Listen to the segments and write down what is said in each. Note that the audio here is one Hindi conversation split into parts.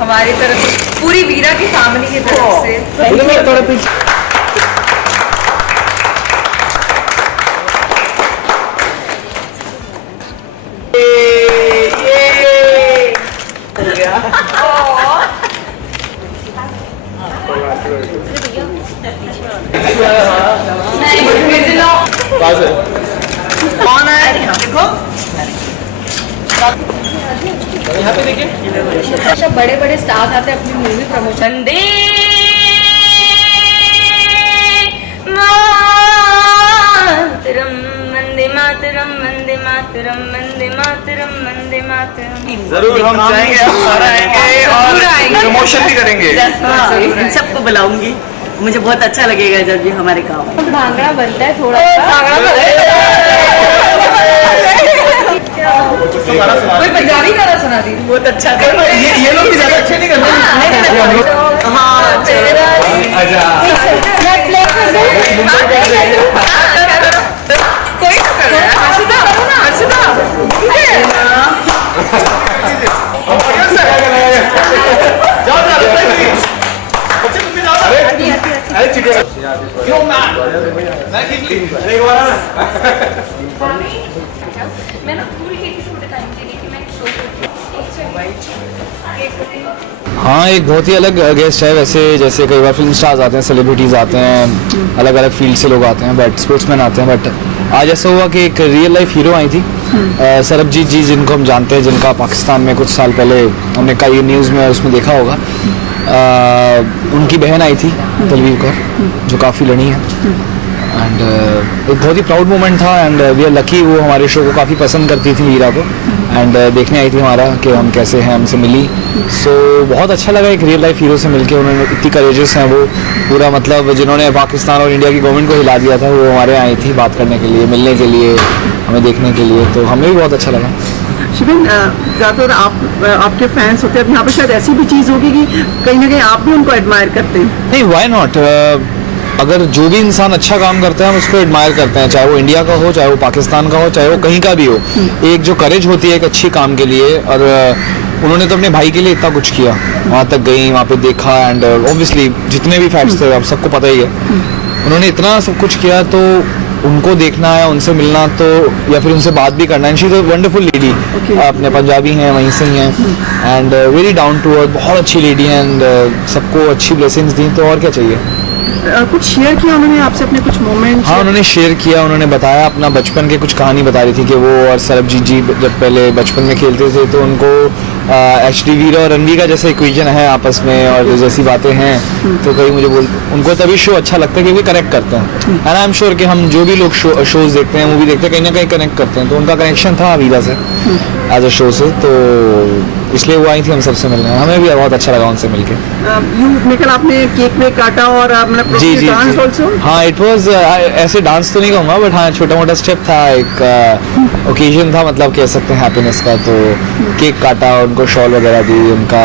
हमारी तरफ पूरी वीरा की फैमिली की तरफ से कौन है देखो यहाँ पे देखिए बड़े बड़े स्टार्स आते हैं अपनी मूवी प्रमोशन दे वंदे मातरम वंदे मातरम वंदे मातरम वंदे मातरम। जरूर हम जाएंगे, हम सारा आएंगे और प्रमोशन भी करेंगे। इन सबको बुलाऊंगी, मुझे बहुत अच्छा लगेगा जब ये हमारे गाँव भांगड़ा बनता है थोड़ा कोई पंजाबी गाना सुना दी बहुत अच्छा ये लोग भी ज्यादा अच्छे नहीं कर रहे। हाँ कोई अर्शिता अर्शिता मैं ना भूल गई थी छोटे टाइम के लिए कि मैं शो हाँ, एक बहुत ही अलग गेस्ट है वैसे। जैसे कई बार फिल्म स्टार्स आते हैं, सेलिब्रिटीज़ आते हैं, अलग अलग फील्ड से लोग आते हैं, बट स्पोर्ट्समैन आते हैं। बट आज ऐसा हुआ कि एक रियल लाइफ हीरो आई थी, सरबजीत जी, जिनको हम जानते हैं, जिनका पाकिस्तान में कुछ साल पहले हमने कई न्यूज़ में उसमें देखा होगा। उनकी बहन आई थी तलवीर कौर, जो काफ़ी लड़ी है। एंड एक बहुत ही प्राउड मोमेंट था। एंड वी आर लकी, वो हमारे शो को काफ़ी पसंद करती थी वीरा को, एंड देखने आई थी हमारा कि हम कैसे हैं, हमसे मिली। सो बहुत अच्छा लगा एक रियल लाइफ हीरो से मिलके। उन्होंने इतनी करेजियस हैं वो, पूरा मतलब जिन्होंने पाकिस्तान और इंडिया की गवर्नमेंट को हिला दिया था, वो हमारे आई थी बात करने के लिए, मिलने के लिए, हमें देखने के लिए। तो हमें भी बहुत अच्छा लगा। शिवन, ज़्यादातर आपके फैंस होते हैं, अब यहाँ पर शायद ऐसी भी चीज़ होगी कि कहीं ना कहीं आप भी उनको एडमायर करते हैं। नहीं, वाई नॉट। अगर जो भी इंसान अच्छा काम करता है हम उसको एडमायर करते हैं, चाहे वो इंडिया का हो, चाहे वो पाकिस्तान का हो, चाहे वो कहीं का भी हो। एक जो करेज होती है एक अच्छी काम के लिए, और उन्होंने तो अपने भाई के लिए इतना कुछ किया, वहाँ तक गई, वहाँ पे देखा। एंड ऑब्वियसली जितने भी फैक्ट्स थे, आप सबको पता ही है, उन्होंने इतना सब कुछ किया। तो उनको देखना है, उनसे मिलना, तो या फिर उनसे बात भी करना है। She is a wonderful lady. अपने पंजाबी हैं, वहीं से ही हैं, and very down to earth, बहुत अच्छी लेडी हैं। एंड सबको अच्छी ब्लेसिंग्स दी, तो और क्या चाहिए। कुछ शेयर किया उन्होंने आपसे, अपने कुछ मोमेंट्स? हाँ, उन्होंने शेयर किया। उन्होंने बताया अपना बचपन के कुछ कहानी बता रही थी कि वो और सरबजीत जी जब पहले बचपन में खेलते थे, तो उनको HD वीरा और रणवीर का जैसे इक्वेशन है आपस में, और जैसी बातें हैं, तो कहीं मुझे उनको तभी शो अच्छा लगता है कि वे कनेक्ट करते हैं। एंड आई एम श्योर कि हम जो भी लोग शोज देखते हैं, मूवी देखते हैं, कहीं ना कहीं कनेक्ट करते हैं। तो उनका कनेक्शन था वीरा से एज अ शो से, तो इसलिए वो आई थी हम सबसे मिलने। हमें भी बहुत अच्छा लगा उनसे मिलके। निकल आपने केक में काटा और जी जी जी। हाँ, इट वाज ऐसे डांस तो नहीं कहूँगा, बट हाँ छोटा मोटा स्टेप था, एक ओकेजन था, मतलब कह सकते हैं हैप्पीनेस का। तो केक काटा, उनको शॉल वगैरह दी, उनका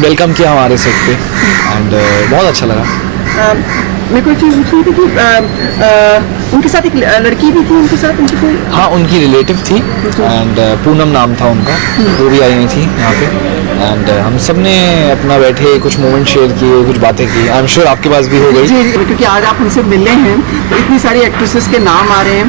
वेलकम किया हमारे सेट पे, एंड बहुत अच्छा लगा। मेरे को एक चीज़ पूछनी थी कि उनके साथ एक लड़की भी थी, उनके साथ उनकी कोई? हाँ, उनकी रिलेटिव थी, एंड पूनम नाम था उनका, वो भी आई हुई थी यहाँ पे। एंड हम सब ने अपना बैठे कुछ मोमेंट शेयर किए, कुछ बातें की। आई एम श्योर आपके पास भी हो गई। जी, क्योंकि आज आप उनसे मिले हैं, तो इतनी सारी एक्ट्रेसेस के नाम आ रहे हैं,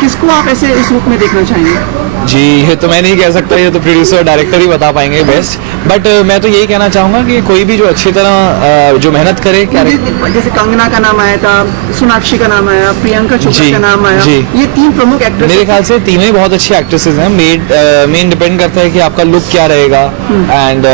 किसको आप ऐसे इस रूप में देखना चाहेंगे? जी, ये तो मैं नहीं कह सकता, ये तो प्रोड्यूसर डायरेक्टर ही बता पाएंगे बेस्ट। बट मैं तो यही कहना चाहूँगा कि कोई भी जो अच्छी तरह जो मेहनत करे, जैसे कंगना का नाम आया था, सोनाक्षी का नाम आया, प्रियंका चोपड़ा का नाम आया, ये 3 प्रमुख एक्ट्रेस। मेरे ख्याल से तीनों ही बहुत अच्छी एक्ट्रेसेस हैं। मेन डिपेंड करता है कि आपका लुक क्या रहेगा, एंड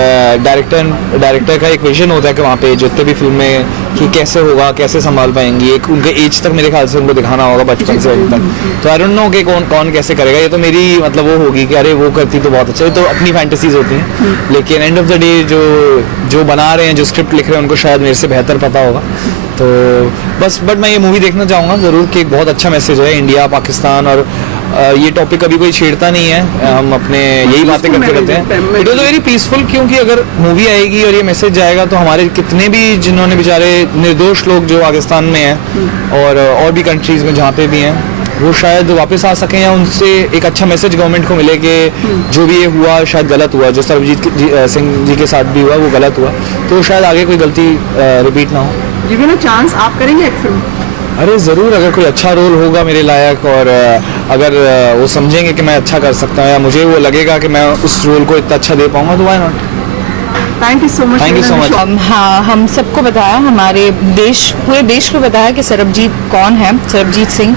डायरेक्टर का एक विजन होता है कि वहाँ पे जितने भी फिल्में कि कैसे होगा, कैसे संभाल पाएंगी, एक उनके एज तक मेरे ख्याल से उनको दिखाना होगा, बचपन से अभी तक। तो आई डोंट नो कि कौन कैसे करेगा। ये तो मेरी मतलब वो होगी कि अरे वो करती तो बहुत अच्छा है, तो अपनी फैंटेसीज होती हैं। लेकिन एंड ऑफ द डे जो बना रहे हैं, जो स्क्रिप्ट लिख रहे हैं, उनको शायद मेरे से बेहतर पता होगा। तो बस, बट मैं ये मूवी देखना चाहूँगा ज़रूर कि एक बहुत अच्छा मैसेज है इंडिया, पाकिस्तान और ये टॉपिक कभी कोई छेड़ता नहीं है, हम अपने यही बातें करते रहते हैं। इट वॉज वेरी पीसफुल, क्योंकि अगर मूवी आएगी और ये मैसेज जाएगा तो हमारे कितने भी जिन्होंने बेचारे निर्दोष लोग जो पाकिस्तान में हैं और भी कंट्रीज़ में जहाँ पे भी हैं, वो शायद वापस आ सकें या उनसे एक अच्छा मैसेज गवर्नमेंट को मिले कि जो भी ये हुआ शायद गलत हुआ, जो सरबजीत सिंह जी के साथ भी हुआ वो गलत हुआ, तो शायद आगे कोई गलती रिपीट ना हो। गिव इट अ चांस, आप करेंगे एक फिल्म? अरे ज़रूर, अगर कोई अच्छा रोल होगा मेरे लायक और अगर वो समझेंगे कि मैं अच्छा कर सकता हूँ या मुझे वो लगेगा कि मैं उस रोल को इतना अच्छा दे पाऊँगा, तो why not. Thank you so much. Thank you so much. हाँ, हम सबको बताया, हमारे देश, पूरे देश को बताया कि सरबजीत कौन है, सरबजीत सिंह,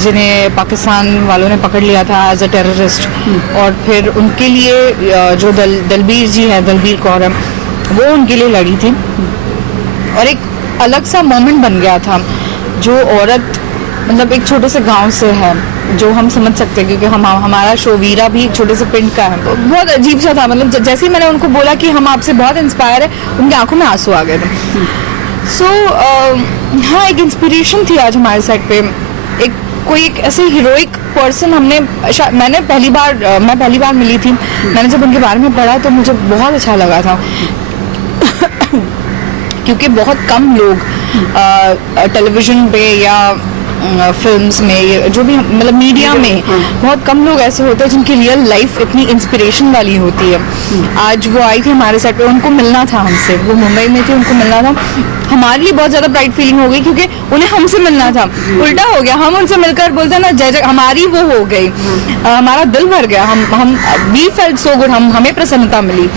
जिन्हें पाकिस्तान वालों ने पकड़ लिया था एज अ टेररिस्ट, और फिर उनके लिए जो दलबीर जी है, दलबीर कौर है, वो उनके लिए लड़ी थी, और एक अलग सा मोमेंट बन गया था। जो औरत मतलब एक छोटे से गांव से है, जो हम समझ सकते हैं, क्योंकि हमारा शो वीरा भी एक छोटे से पिंड का है। बहुत अजीब सा था, मतलब जैसे ही मैंने उनको बोला कि हम आपसे बहुत इंस्पायर है, उनकी आंखों में आंसू आ गए थे। सो हाँ, एक इंस्पिरेशन थी आज हमारे साइड पे, एक ऐसे हीरोइक पर्सन मैं पहली बार मिली थी, मैंने जब उनके बारे में पढ़ा तो मुझे बहुत अच्छा लगा था क्योंकि बहुत कम लोग टेलीविजन पे या फिल्म्स में, जो भी मतलब मीडिया में बहुत कम लोग ऐसे होते हैं जिनकी रियल लाइफ इतनी इंस्पिरेशन वाली होती है। आज वो आई थी हमारे साइड पे, उनको मिलना था हमसे, वो मुंबई में थी, उनको मिलना था। हमारे लिए बहुत ज़्यादा प्राइड फीलिंग हो गई क्योंकि उन्हें हमसे मिलना था, उल्टा हो गया, हम उनसे मिलकर बोलते हैं ना जय जय, हमारी वो हो गई, हमारा दिल भर गया, हम वी फेल्ट सो गुड, हमें प्रसन्नता मिली,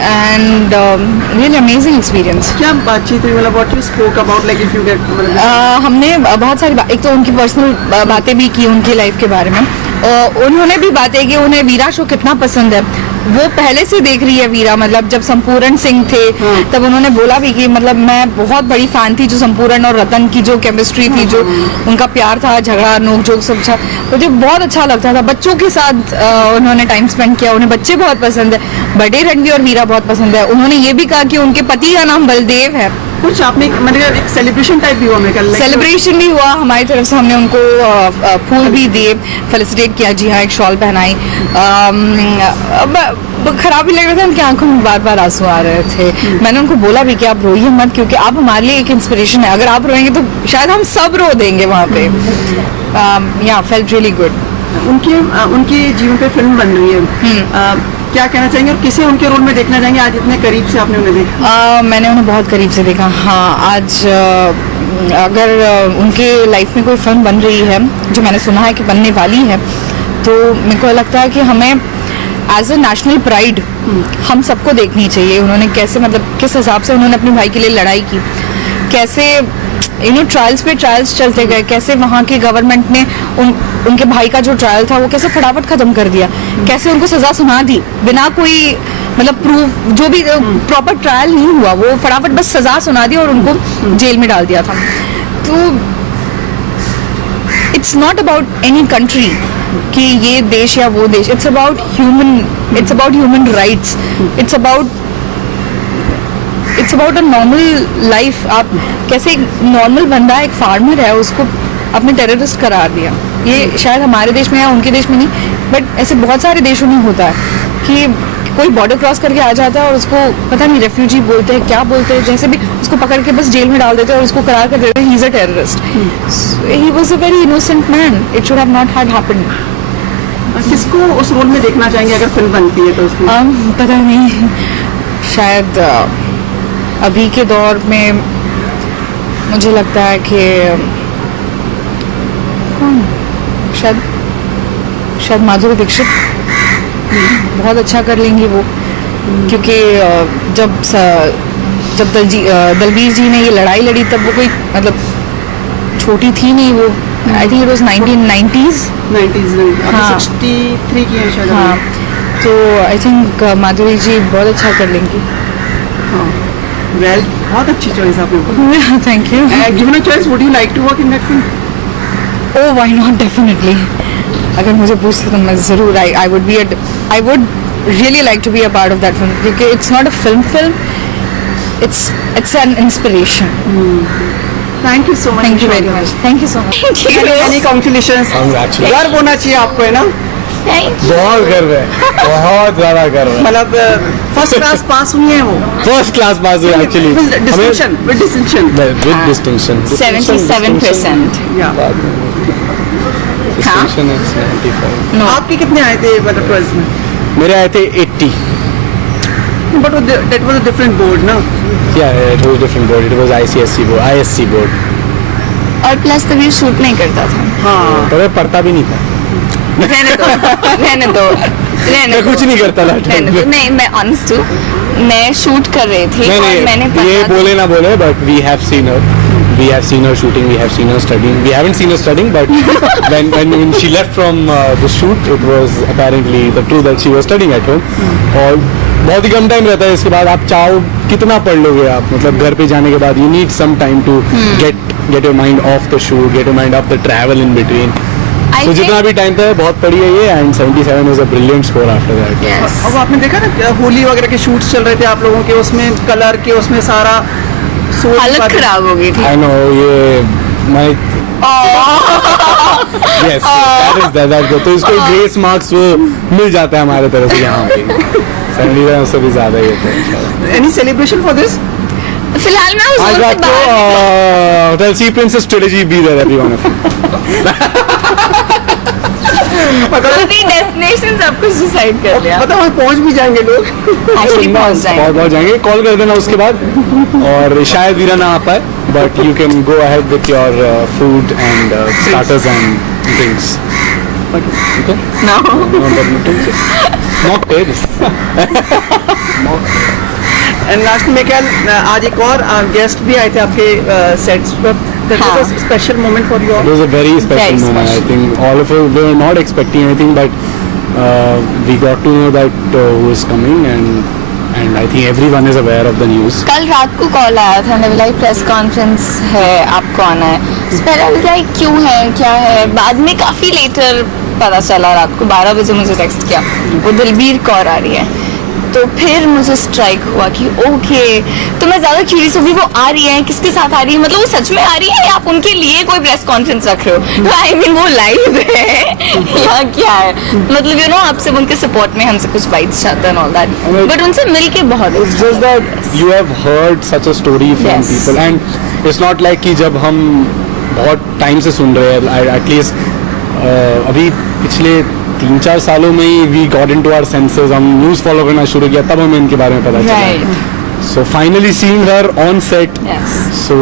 एंड रियली अमेजिंग एक्सपीरियंस। क्या बातचीत हुई, मतलब what you spoke about, like if you get, हमने बहुत सारी एक तो उनकी पर्सनल बातें भी की उनकी लाइफ के बारे में, उन्होंने भी बातें की, उन्हें वीरा शो कितना पसंद है, वो पहले से देख रही है वीरा, मतलब जब संपूर्ण सिंह थे तब उन्होंने बोला भी कि मतलब मैं बहुत बड़ी फैन थी, जो संपूर्ण और रतन की जो केमिस्ट्री थी, जो उनका प्यार था, झगड़ा नोक-झोंक सब अच्छा, मुझे बहुत अच्छा लगता था। बच्चों के साथ उन्होंने टाइम स्पेंड किया, उन्हें बच्चे बहुत पसंद है, बड़े रणवीर और वीरा बहुत पसंद है। उन्होंने ये भी कहा कि उनके पति का नाम बलदेव है। कुछ आपने मतलब एक सेलिब्रेशन टाइप भी हुआ, मेरे ख्याल सेलिब्रेशन भी हुआ हमारी तरफ से, हमने उनको फूल भी दिए, फेलिसिटेट किया, जी हाँ, एक शॉल पहनाई। खराब भी लग रहा था, उनकी आंखों में बार बार आंसू आ रहे थे। मैंने उनको बोला भी कि आप रोइए मत, क्योंकि आप हमारे लिए एक इंस्पिरेशन है, अगर आप रोएंगे तो शायद हम सब रो देंगे वहाँ पे। या फेल्ट रियली गुड। उनके जीवन पे फिल्म बन रही है, क्या कहना चाहेंगे और किसे उनके रोल में देखना चाहेंगे? आज इतने करीब से आपने उन्हें देखा। मैंने उन्हें बहुत करीब से देखा, हाँ। आज अगर उनके लाइफ में कोई फिल्म बन रही है, जो मैंने सुना है कि बनने वाली है, तो मेरे को लगता है कि हमें एज अ नेशनल प्राइड हम सबको देखनी चाहिए। उन्होंने कैसे, मतलब किस हिसाब से उन्होंने अपने भाई के लिए लड़ाई की, कैसे ट्रायल्स पे ट्रायल्स चलते गए, कैसे वहाँ की गवर्नमेंट ने उनके भाई का जो ट्रायल था वो कैसे फटाफट खत्म कर दिया, कैसे उनको सजा सुना दी बिना कोई मतलब प्रूफ, जो भी प्रॉपर ट्रायल नहीं हुआ, वो फटाफट बस सजा सुना दी और उनको जेल में डाल दिया था। तो it's not about any country कि ये देश या वो देश, it's about human rights, it's about a normal life. आप कैसे, एक नॉर्मल बंदा, एक फार्मर है, उसको आपने टेररिस्ट करार दिया। ये शायद हमारे देश में या उनके देश में नहीं, बट ऐसे बहुत सारे देशों में होता है कि कोई बॉर्डर क्रॉस करके आ जाता है और उसको पता नहीं रेफ्यूजी बोलते हैं, क्या बोलते हैं, जैसे भी उसको पकड़ के बस जेल में डाल देते हैं और उसको करार कर देते हैं he is a terrorist. He was a very innocent man, it should have not had happened. किसको उस रोल में देखना चाहेंगे अगर फिल्म बनती है तो उसमें? पता नहीं, शायद अभी के दौर में मुझे लगता है कि कौन, शायद माधुरी दीक्षित बहुत अच्छा कर लेंगी वो, क्योंकि जब दलबीर जी ने ये लड़ाई लड़ी तब वो कोई मतलब छोटी थी नहीं, वो I think it was 1990s, हाँ, 63 की है शायद। हाँ, तो आई थिंक माधुरी जी बहुत अच्छा कर लेंगी। हाँ, वेल, बहुत अच्छी चॉइस आपने। Thank you. Given a choice, would you like to work in that film? Oh, why not, definitely. अगर मुझे पूछते तो मैं ज़रूर, I would really like to be a part of that film, क्योंकि it's not a film, it's an inspiration. Thank you so much. Thank you very much, thank you so much. Any congratulations. Congratulations. गर्व होना चाहिए आपको, है ना? बहुत गर्व है, बहुत ज्यादा गर्व है। मतलब फर्स्ट क्लास पास हुई है वो, फर्स्ट क्लास पास हुई actually, with distinction, with distinction. With distinction 77%। या डिस्टिंक्शन इज 95। आपके कितने आए थे मतलब 12th में? मेरे आए थे 80। But that was a different board ना। Yeah, it was different board. It was ICSC board, ISC board. और प्लस तभी शूट नहीं करता था। हाँ, पर मैं पढ़ता भी नहीं था, रहने दो, रहने दो, रहने मैं दो, कुछ नहीं करता था time रहने पे। दो। नहीं, मैं ऑनेस्ट हूँ, मैं शूट कर रही थी नहीं और मैंने नहीं, ये पढ़ा बोले ना बोले, but we have seen her shooting, we have seen her studying. We haven't seen her studying, but when she left from the shoot, it was apparently the truth that she was studying at home. और बहुत ही कम टाइम रहता है, इसके बाद आप चाहो कितना पढ़ लोगे आप, मतलब घर पे जाने के बाद you need some time to get your mind off the shoot, get your mind off the travel in between. I So जितना think- भी टाइम था बहुत पढ़ी है ये, and 77 was a brilliant score after that. Yes. अब आपने देखा ना क्या होली वगैरह के शूट्स चल रहे थे आप लोगों के, उसमें कलर के, उसमें सारा सोच हालत खराब हो गई थी। I know ये my yes, that is that good. तो इसको ग्रेस मार्क्स वो मिल जाता है हमारे तरफ से यहाँ पे, 77 से भी ज्यादा ही होता है। Any celebration for this? फिलहाल मैं उस I जोन से got to बाहर Hotel Sea Princess trilogy be there, every one of you. अभी डेस्टिनेशन सब कुछ डिसाइड कर लिया। मतलब वहाँ पहुँच भी जाएंगे लोग। एक्चुअली पहुंच जाएंगे। बहुत जाएंगे, कॉल कर देना उसके बाद, और शायद वीरा ना आ पाए, but you can go ahead with your food and starters and drinks. Okay? No. Not pay this. And last में क्या, आज एक और गेस्ट भी आए थे आपके सेट्स पर। दैट हाँ। Was a special moment for you It all. was a very special Very moment. I special. think all of us were not expecting anything, but we got to know that who is coming, and I think everyone is aware of the news. कल रात को कॉल आया था, मैं लाइक प्रेस कॉन्फ्रेंस है, आपको आना है। पहले लाइक क्यों है, क्या है, बाद में काफ़ी लेटर पता चला, रात को 12 बजे मुझे टेक्स्ट किया, वो दिलबीर कौर आ रही है। तो फिर मुझे स्ट्राइक हुआ कि ओके, तो मैं ज़्यादा क्यूरियस हो गई, वो आ रही है, किसके साथ आ रही है, मतलब वो सच में आ रही है या आप उनके लिए कोई प्रेस कॉन्फ्रेंस रख रहे हो? आई मीन वो लाइव है या क्या है, मतलब यू नो आप सब उनके सपोर्ट में हमसे कुछ वाइब्स चाहते हैं ऑल दैट, बट उनसे मिल के बहुत It's just that you have heard such a story from Yes. people, and it's not like कि जब हम बहुत टाइम से सुन रहे हैं, एटलीस्ट अभी पिछले 3-4 सालों में ही we got into our senses, हम न्यूज़ फॉलो करना शुरू किया, तब हमें इनके बारे में पता चला। Right. So finally seeing her on set, Yes. So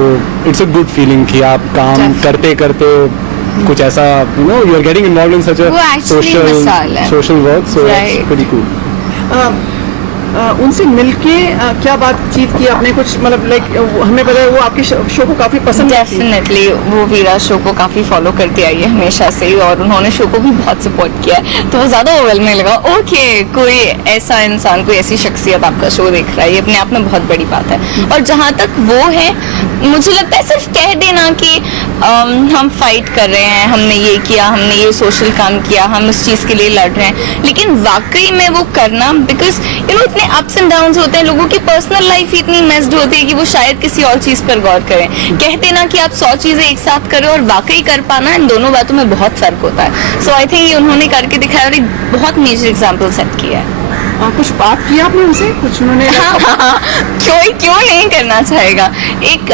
it's a good feeling कि आप काम Definitely. करते करते कुछ ऐसा, you know, you are getting involve in such वो actually मिसाल है। Social work, so Right. It's very cool. उनसे मिलके क्या बातचीत की आपने कुछ, मतलब लाइक हमें पता है वो आपके शो को काफी पसंद करती है। डेफिनेटली वो वीरा शो को काफ़ी फॉलो करती आई है हमेशा से ही, और उन्होंने शो को भी बहुत सपोर्ट किया है, तो वो ज़्यादा ओवरवेलमिंग लगा। ओके, कोई ऐसा इंसान, कोई ऐसी शख्सियत आपका शो देख रहा है, ये अपने आप में बहुत बड़ी बात है। और जहाँ तक वो है, मुझे लगता है सिर्फ कह देना कि हम फाइट कर रहे हैं, हमने ये किया, हमने ये सोशल काम किया, हम इस चीज़ के लिए लड़ रहे हैं, लेकिन वाकई में वो करना, बिकॉज यू नो इतने अप्स एंड डाउन्स होते हैं, लोगों की पर्सनल लाइफ ही इतनी मेस्ड होती है कि वो शायद किसी और चीज़ पर गौर करें। कहते ना कि आप 100 चीज़ें एक साथ करें और वाकई कर पाना, इन दोनों बातों में बहुत फ़र्क होता है। सो आई थिंक ये उन्होंने करके दिखाया और एक बहुत मेजर एग्जाम्पल सेट किया है। कुछ बात की आपने उनसे, कुछ उन्होंने क्यों नहीं करना चाहेगा। एक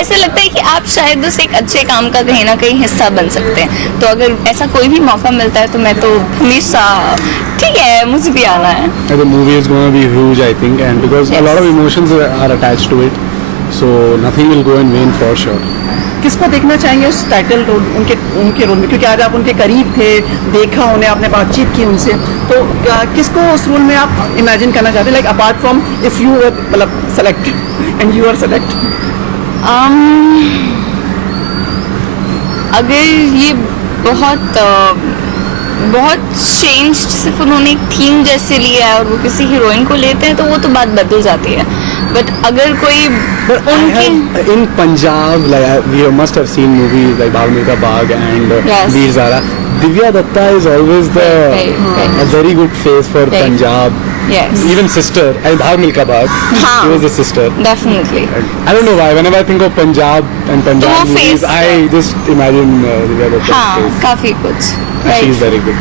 ऐसा लगता है कि आप शायद उस एक अच्छे काम का कहीं ना कहीं हिस्सा बन सकते हैं, तो अगर ऐसा कोई भी मौका मिलता है तो मैं तो हमेशा ठीक है, मुझे भी आना है। The movie is going to be huge, I think, and because a Yes. lot of emotions are attached to it, so nothing will go in vain for sure. किसको देखना चाहेंगे उस टाइटल रोल, उनके रोल में, क्योंकि आज आप उनके करीब थे, देखा उन्हें, आपने बातचीत की उनसे, तो किसको उस रोल में आप इमेजिन करना चाहते हैं, like apart from if you were मतलब selected and you are selected? अगर ये बहुत चेंज सिर्फ उन्होंने एक थीम जैसे लिया है और वो किसी हीरोइन को लेते हैं तो वो तो बात बदल जाती है, बट अगर कोई But I उनकी have, in Punjab, like we must have seen movies like Bhag Milkha Bhag and Yes. Veer Zara. Divya Datta is always a very good face for Right. Punjab. Yes. Even sister, and Bhag Milka Bhag. हाँ. She was the sister. Definitely. I don't know why. Whenever I think of Punjab and तो Punjab वो movies, face I just imagine Divya Datta's हाँ, face. काफी कुछ. And she is very good.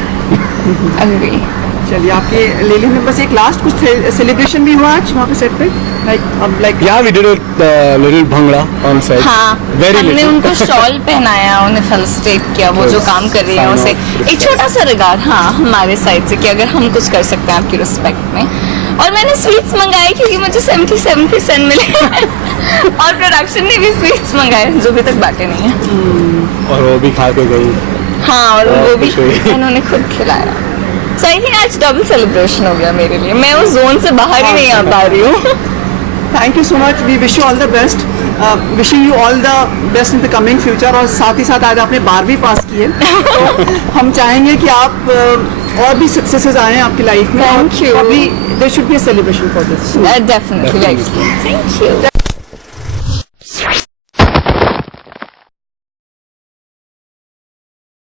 Agree. चलिए आपके लेली में बस एक लास्ट कुछ सेलिब्रेशन भी हुआ आज वहाँ पे सेट पे like Yeah, we did a little bhangra on set. हाँ, Very हमने little. उनको शॉल पहनाया, उन्हें फेलिसिटेट किया, वो जो काम कर रही है Sign उसे off, एक छोटा सा रिगार्ड, हाँ, हमारे साइड से कि अगर हम कुछ कर सकते हैं आपकी रिस्पेक्ट में. और मैंने स्वीट्स मंगाए क्योंकि मुझे 77% मिले और प्रोडक्शन ने भी स्वीट्स मंगाए जो अभी तक बांटे नहीं है. और वो भी खा के गई. हाँ, और बहुत वो भी खुश हुई. उन्होंने खुद खिलाया. सो आई थिंक आज डबल सेलिब्रेशन हो गया मेरे लिए. मैं उस जोन से बाहर ही नहीं आ पा रही हूँ. Thank you so much. We wish you all the best. Wishing you all the best in the coming future. और साथ ही साथ आज आपने 12वीं पास की है तो हम चाहेंगे कि आप और भी सक्सेसेस आए आपकी लाइफ में. Thank you. There should be a celebration for this. Definitely. Thank you.